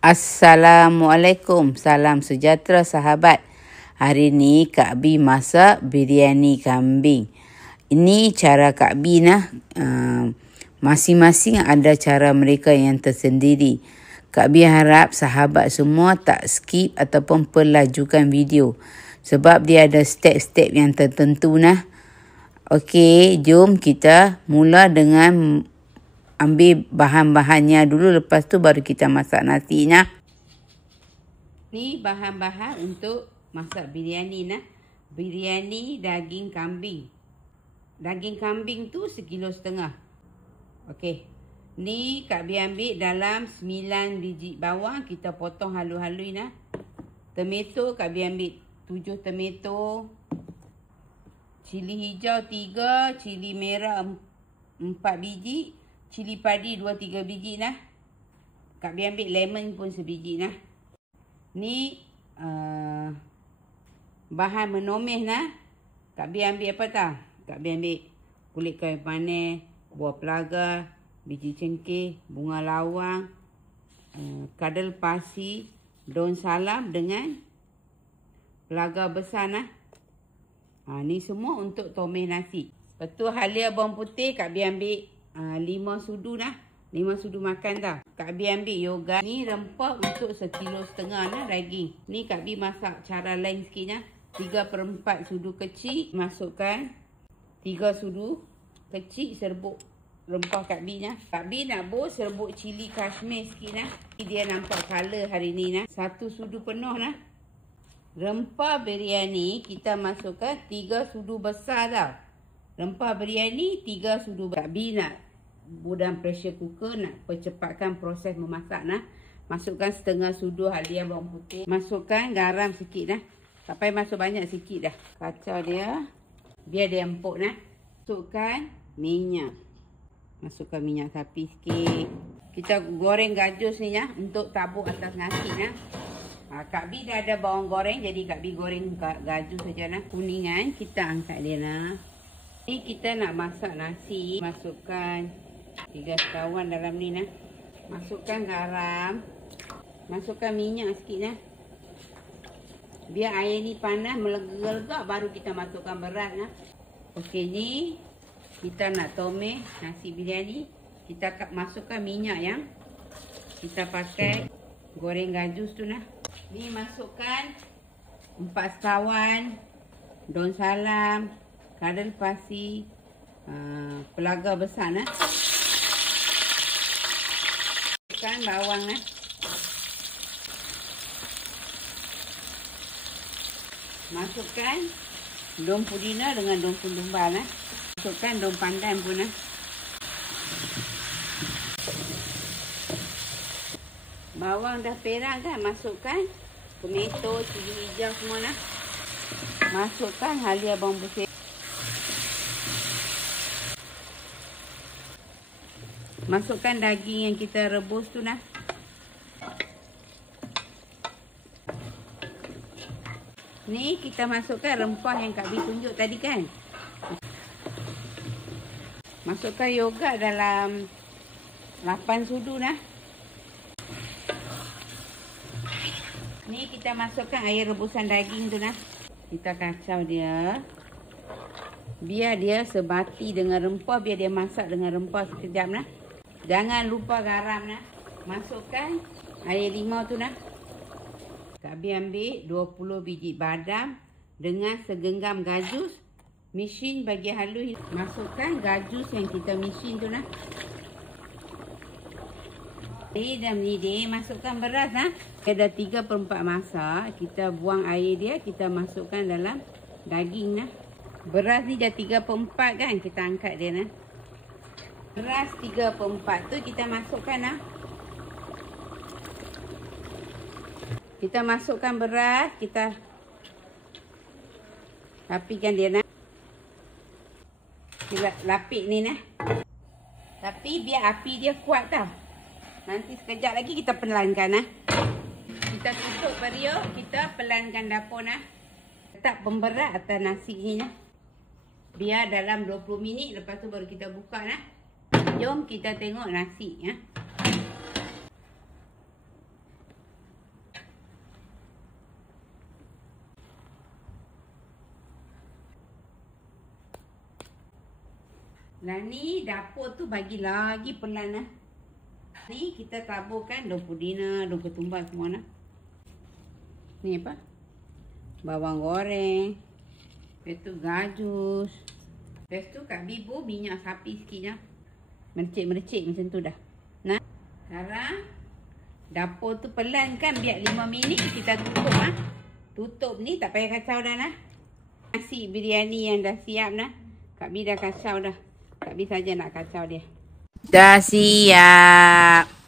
Assalamualaikum, salam sejahtera sahabat. Hari ni Kak Bi masak biryani kambing. Ini cara Kak Bi nah. Masing-masing ada cara mereka yang tersendiri. Kak Bi harap sahabat semua tak skip ataupun pelajukan video. Sebab dia ada step-step yang tertentu nah. Okey, jom kita mula dengan ambil bahan-bahannya dulu, lepas tu baru kita masak nasinya. Ni bahan-bahan untuk masak biryani nah. Biryani daging kambing. Daging kambing tu 1,5 kilo. Okey. Ni Kak Bi ambil dalam 9 biji bawang, kita potong halu-halui nah. Tomato Kak Bi ambil 7 tomato. Cili hijau 3, cili merah 4 biji. Cili padi 2-3 biji nah. Kak Bi ambil lemon pun sebiji nah. Ni bahan menomeh nah. Kak Bi ambil apa tau? Kak Bi ambil kulit kayu manis, buah pelaga, biji cengkeh, bunga lawang, kadal pasi, daun salam dengan pelaga besar nah. Ni semua untuk tomeh nasi. Lepas tu halia bawang putih Kak Bi ambil 5 sudu nah. 5 sudu makan tau. Kak Bi ambil yogurt. Ni rempah untuk 1,5 kilo nah daging. Ni Kak Bi masak cara lain sikit nah. 3/4 sudu kecil. Masukkan 3 sudu kecil serbuk rempah Kak Bi nah. Kak Bi nak buat serbuk cili kashmir sikit nah. Dia nampak color hari ni nah. 1 sudu penuh nah. Rempah biryani kita masukkan 3 sudu besar tau. Rempah biryani 3 sudu. Kak Bi nak dalam pressure cooker, nak percepatkan proses memasak nah. Masukkan setengah sudu halia bawang putih. Masukkan garam sikit nah. Tak payah masuk banyak, sikit dah. Kacau dia biar dia empuk nah. Masukkan minyak. Masukkan minyak sapi sikit. Kita goreng gajus ni nah untuk tabur atas nasi nah. Kak Bi dah ada bawang goreng, jadi Kak Bi goreng gajus saja nah. Kuningan kita angkat dia nah. Ni kita nak masak nasi. Masukkan 3 sekawan dalam ni nah. Masukkan garam. Masukkan minyak sikit nah. Biar air ni panas melegak, baru kita masukkan beras nah. Okey, ni kita nak tomeh nasi biryani. Kita masukkan minyak yang kita pakai goreng gajus tu nah. Ni masukkan 4 sekawan daun salam, kadal pasi, pelaga besar nah. Masukkan bawang nah. Masukkan daun pudina dengan daun pulumbal nah. Masukkan daun pandan pun nah. Bawang dah perang kan, masukkan tomato, cili hijau semua nah. Masukkan halia bawang putih. Masukkan daging yang kita rebus tu nah. Ni kita masukkan rempah yang Kak Bi tunjuk tadi kan. Masukkan yogurt dalam 8 sudu nah. Ni kita masukkan air rebusan daging tu nah. Kita kacau dia. Biar dia sebati dengan rempah, biar dia masak dengan rempah sekejap nah. Jangan lupa garam nah. Masukkan air limau tu nah. Kak Bi ambil 20 biji badam dengan segenggam gajus. Mesin bagi halus. Masukkan gajus yang kita mesin tu nah. Dah mendidih, masukkan beras nah. Dah 3/4 masak, kita buang air dia, kita masukkan dalam daging nah. Beras ni dah 3/4 kan, kita angkat dia nah. Beras 3/4 tu kita masukkan nah. Kita masukkan beras, kita lapikan dia nah. Kita lapik ni nah. Tapi biar api dia kuat tau. Nanti sekejap lagi kita pelankan nah. Kita tutup periuk, kita pelankan dapur nah. Letak pemberat atas nasi ni nah. Biar dalam 20 minit, lepas tu baru kita buka nah. Jom kita tengok nasi ya. Lah ni dapur tu bagi lagi pelan lah. Ni kita taburkan daun pudina, daun ketumbar semua lah. Ni apa? Bawang goreng. Lepas tu gajus. Lepas tu Kak Bibu minyak sapi sikit lah. Mercik-mercik macam tu dah. Nah. Sekarang dapur tu pelan kan, biar 5 minit kita tutup lah. Tutup ni tak payah kacau dah lah. Nasi biryani yang dah siap lah. Kak Bi dah kacau dah. Kak Bi saja nak kacau dia. Dah siap.